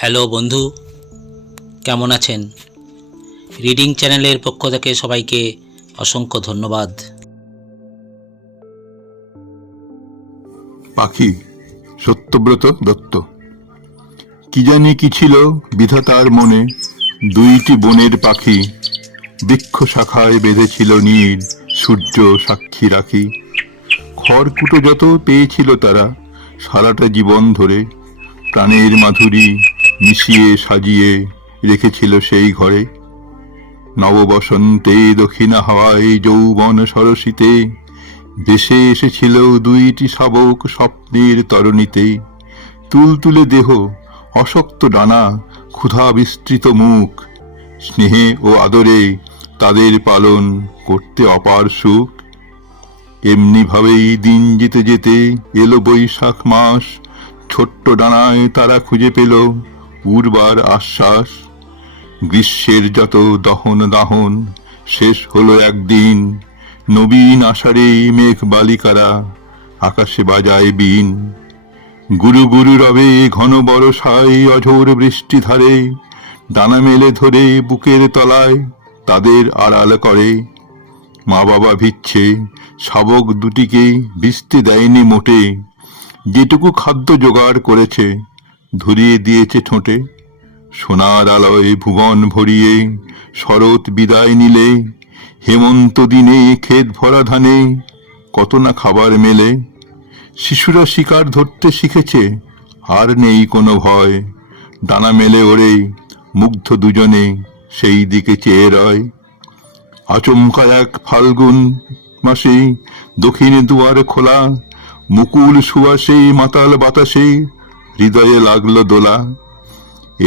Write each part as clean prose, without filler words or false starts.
Hello বন্ধু, কেমন আছেন? রিডিং চ্যানেলের পক্ষ থেকে সবাইকে অসংখ্য ধন্যবাদ। পাখি সত্যব্রত দত্ত। কি জানি কি ছিল বিধাতার মনে, দুইটি বনের পাখি বৃক্ষ শাখায় বেঁধেছিল নীল সূর্য সাক্ষী রাখি। খড়কুটো যত পেয়েছিল তারা সারাটা জীবন ধরে, প্রাণের মাধুরী মিশিয়ে সাজিয়ে রেখেছিল সেই ঘরে। নববসন্তে দক্ষিণা হাওয়ায় যৌবন সরসিতে ভেসে এসেছিল দুইটি শাবক স্বপ্নের তরণীতে। তুলতুলে দেহ, অশক্ত ডানা, ক্ষুধা বিস্তৃত মুখ, স্নেহে ও আদরে তাদের পালন করতে অপার সুখ। এমনি ভাবেই দিন যেতে যেতে এলো বৈশাখ মাস, ছোট্ট ডানায় তারা খুঁজে পেল উড়বার আশ্বাস। গ্রীষ্মের যত দহন দাহন শেষ হলো একদিন, নবীন আষাঢ়ে মেঘ বালিকারা আকাশে বাজায় বীণ। গুরু গুরু রবে ঘন বরষায় অঝোর বৃষ্টি ধারে, ডানা মেলে ধরে বুকের তলায় তাদের আড়াল করে। মা বাবা ভিচ্ছে শাবক দুটিকে ভিজতে দেয়নি মোটে, যেটুকু খাদ্য জোগাড় করেছে ধরিয়ে দিয়েছে ঠোঁটে। সোনার আলোয় ভুবন ভরিয়ে শরৎ বিদায় নিলে, হেমন্ত দিনে ক্ষেত ভরা ধানে কত না খাবার মেলে। শিশুরা শিকার ধরতে শিখেছে, আর নেই কোনো ভয়, ডানা মেলে ওড়ে মুগ্ধ দুজনে সেই দিকে চেয়ে রয়। আচমকা এক ফাল্গুন মাসে দক্ষিণে দুয়ার খোলা, মুকুল সুবাসে মাতাল বাতাসে হৃদয়ে লাগলো দোলা।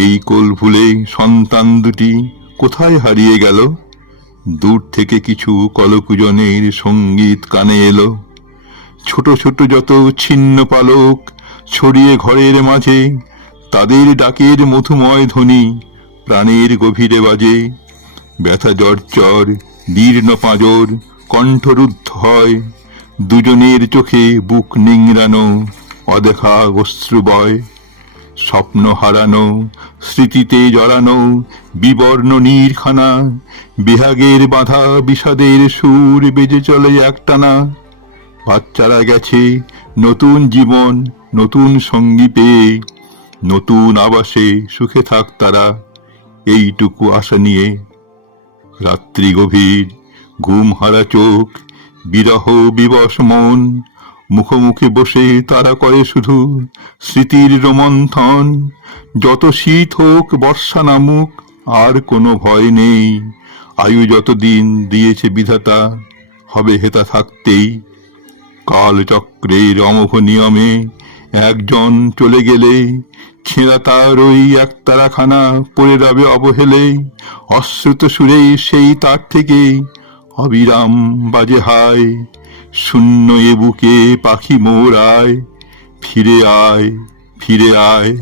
এই কোল ভুলে সন্তান দুটি কোথায় হারিয়ে গেল, দূর থেকে কিছু কলকুজনের সঙ্গীত কানে এলো। ছোট ছোট যত ছিন্ন পালক ছড়িয়ে ঘরের মাঝে, তাদের ডাকের মধুময় ধ্বনি প্রাণের গভীরে বাজে। ব্যথা জর্জর দীর্ণ পাঁজর কণ্ঠরুদ্ধ হয়, দুজনের চোখে বুক নিংড়ানো অদেখা অশ্রু বয়। স্বপ্ন হারানো স্মৃতিতে জড়ানো বিবর্ণ নীরখানা, বিহাগের বাঁধা বিষাদের সুর বেজে চলে একটানা। বাচ্চারা গেছে নতুন জীবন নতুন সঙ্গী পেয়ে, নতুন আবাসে সুখে থাক তারা এইটুকু আশা নিয়ে। রাত্রি গভীর ঘুম হারা চোখ বিরহ বিবশ মন, মুখোমুখি বসে তারা করে শুধু স্মৃতির রোমন্থন। যত শীত হোক বর্ষা নামুক আর কোনো ভয় নেই, আয়ু যতদিন দিয়েছে বিধাতা হবে হেতা থাকতেই। কালচক্রের অমোঘ নিয়মে একজন চলে গেলে, ছেঁড়া তার ওই একতারাখানা পড়ে রবে অবহেলে। অশ্রুত সুরে সেই তার থেকে অবিরাম বাজে হায়, শূন্য এ বুকে পাখি মোর আয়, ফিরে আয় ফিরে আয়।